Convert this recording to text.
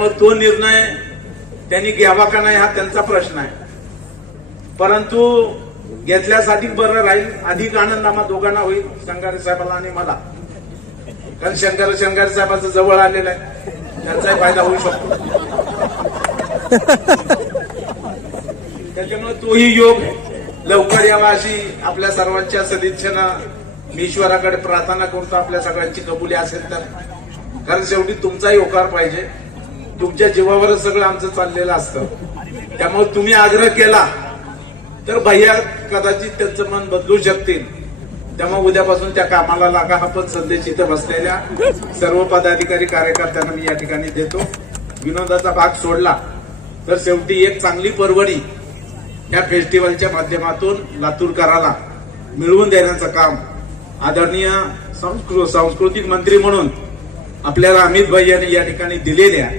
त्यामुळे तो निर्णय त्यांनी घ्यावा का नाही हा त्यांचा प्रश्न आहे. परंतु घेतल्यासाठी बरं राहील, अधिक आनंद आम्हा दोघांना होईल, शंगारे साहेबाला आणि मला. कारण शंगारे साहेबांचं जवळ आलेलं आहे, त्यांचाही फायदा होऊ शकतो. त्याच्यामुळे तोही योग लवकर यावा अशी आपल्या सर्वांच्या सदिच्छेनं मी ईश्वराकडे प्रार्थना करतो. आपल्या सगळ्यांची कबुली असेल तर, कारण शेवटी तुमचाही होकार पाहिजे. तुमच्या जीवावरच सगळं आमचं चाललेलं असतं. त्यामुळे तुम्ही आग्रह केला तर भैया कदाचित त्यांचं मन बदलू शकतील. त्यामुळे उद्यापासून त्या कामाला लागा हा पण संदेश इथं बसलेल्या सर्व पदाधिकारी कार्यकर्त्यांना मी या ठिकाणी देतो. विनोदाचा भाग सोडला तर शेवटी एक चांगली परवडी या फेस्टिवलच्या माध्यमातून लातूरकराला मिळवून देण्याचं काम आदरणीय सांस्कृतिक मंत्री म्हणून आपल्याला अमित भाई यांनी या ठिकाणी दिलेल्या